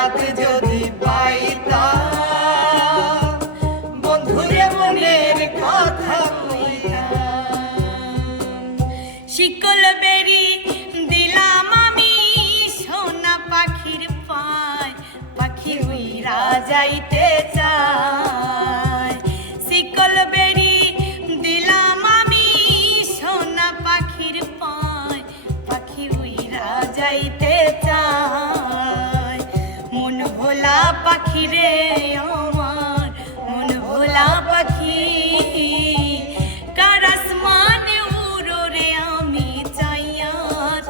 রাত যদি পাইতাম পাখি রে আমার মন ভোলা পাখি। কার আসমানে উড়ো রে আমি চাইয়া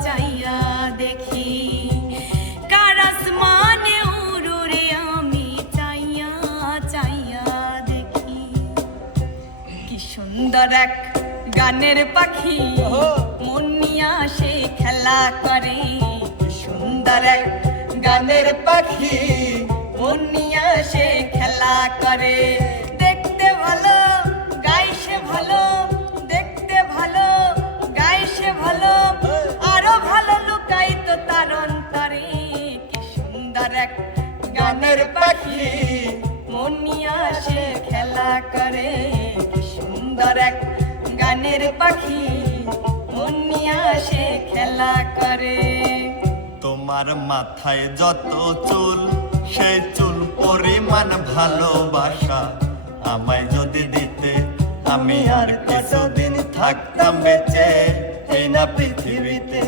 চাইয়া দেখি। কার আসমানে উড়ো রে আমি চাইয়া চাইয়া দেখি। কি সুন্দর এক গানের পাখি মন নিয়ে আসে খেলা করে। সুন্দর এক গানের পাখি। মন নিয়ে আসে খেলা করে। দেখতে ভালো গাইছে ভালো, দেখতে ভালো গাইছে ভালো। আরও ভালো লুকাই তো তার অন্তরে। কি সুন্দর এক গানের পাখি। মন নিয়ে আসে খেলা করে। কি সুন্দর এক গানের পাখি। মন নিয়ে আসে খেলা করে। তোমার মাথায় যত চুল সেই চুল পরিমাণ ভালোবাসা। আমায় যদি দিতে, আমি আর কিছুদিন থাকতাম বেঁচে। এই না পৃথিবীতে,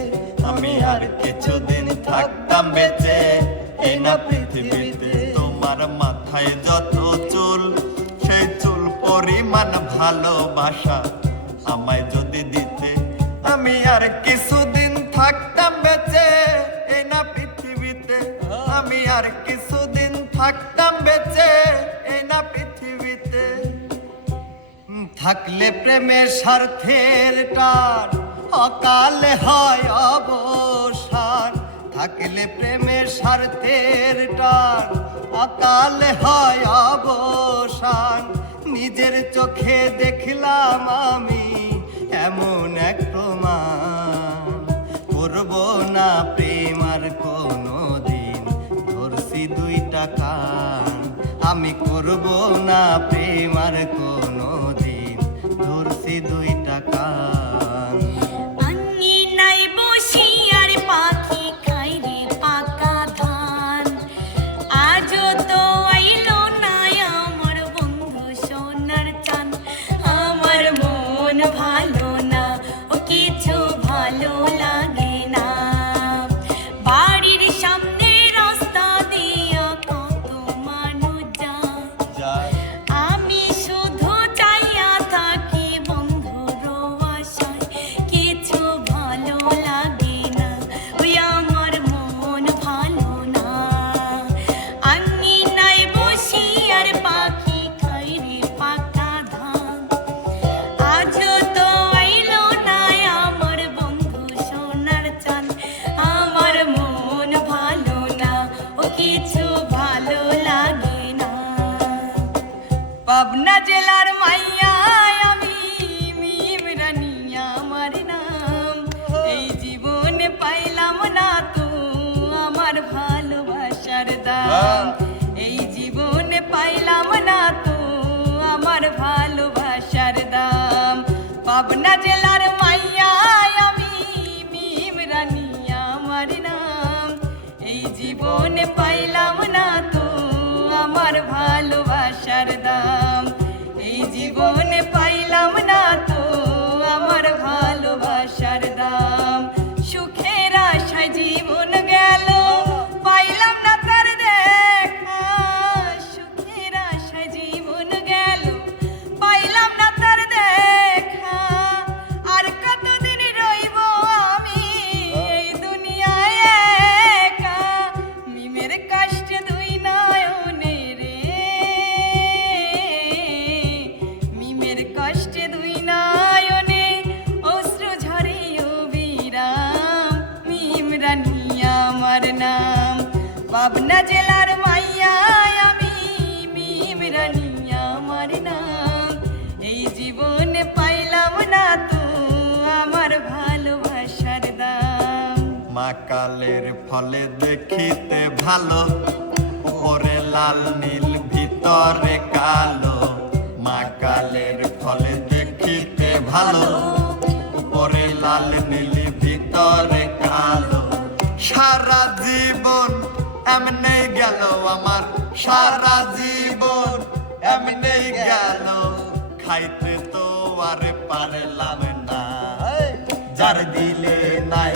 আমি আর কিছুদিন থাকতাম বেঁচে। এই না পৃথিবীতে, তোমার মাথায় যত চুল সেই চুল পরিমাণ ভালোবাসা। আমায় যদি দিতে, আমি আর কিছুদিন থাকলে প্রেমের স্বার্থের টান, অকালে হয় অবসান। থাকলে প্রেমের স্বার্থের টান, অকালে হয় অবসান। নিজের চোখে দেখলাম আমি এমন এক প্রমাণ। করব না প্রেম আর কোনো দিন ধরছি দুইটা কান। আমি করব না প্রেম আমার কালের ফলে দেখিতে ভালো। ওরে লাল নীল ভিতরে কালো। মা কালের ফলে দেখিতে ভালো। ওরে লাল নীল ভিতরে কালো। সারা জীবন এমনি গেল আমার। সারা জীবন এমনি গেল। খাইতে তো আর পারলাম না। যার দিলে নাই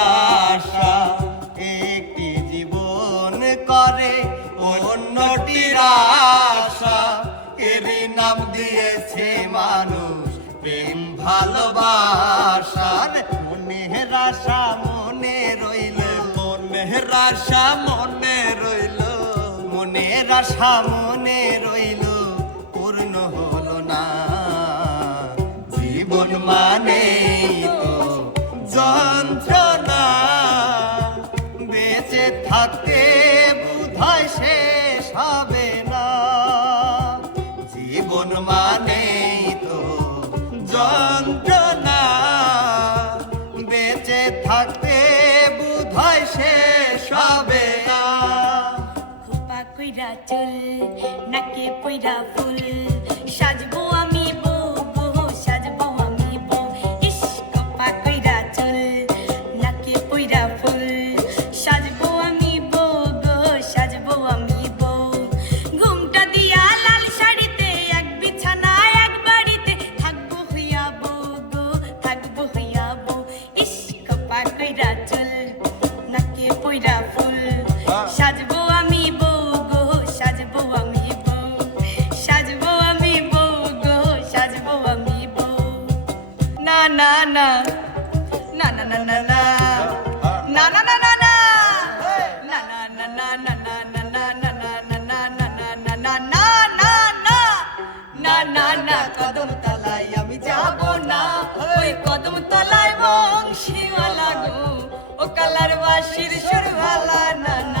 নাম দিয়েছে মানুষ। প্রেম, ভালোবাসার মনের আশা মনে রইল। মনের আশা মনে রইল। মনের আশা মনে রইল। পূর্ণ হলো না। জীবন মানে চুল নাকে পয়রা ফুল সাজবো আমি না না না না না না না না না না না না না কদম তলায় আমি যাব না ওই কদম তলায় বংশীওয়ালা গো ও কালার বাসির সুর ভালা না না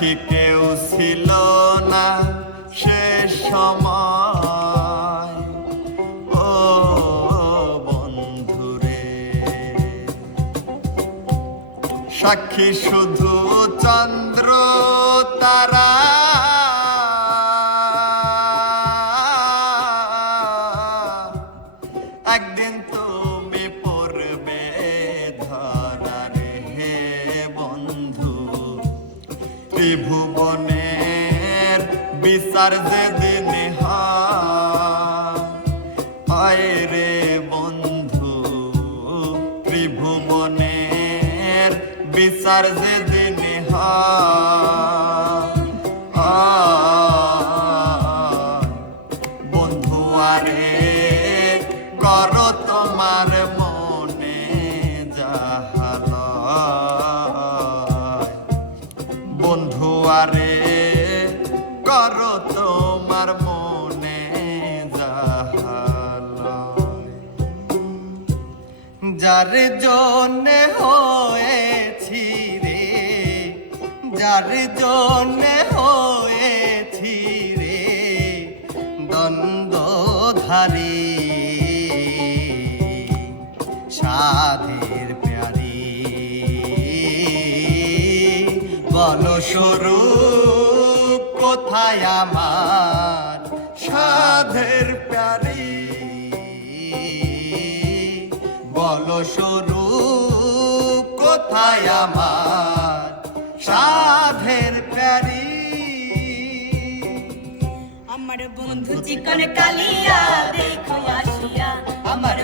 সাক্ষী কেউ ছিল না সে সময়। ও বন্ধুরে সাক্ষী শুধু ত্রিভুবনের বিচার যেদিন হায় রে বন্ধু ত্রিভুবনের বিচার যেদিন যার জন্য হয়েছি রে, যার জন্য হয়েছি রে, দ্বন্দ্বধারী। সাধের প্যারি। বল স্বরূপ, কোথায় আমার সাধের প্যারি? স্বরূপ কোথায় আমার? সাধের প্যারি। আমার বন্ধু চিকন কালিয়া দেখো আসিয়া। আমার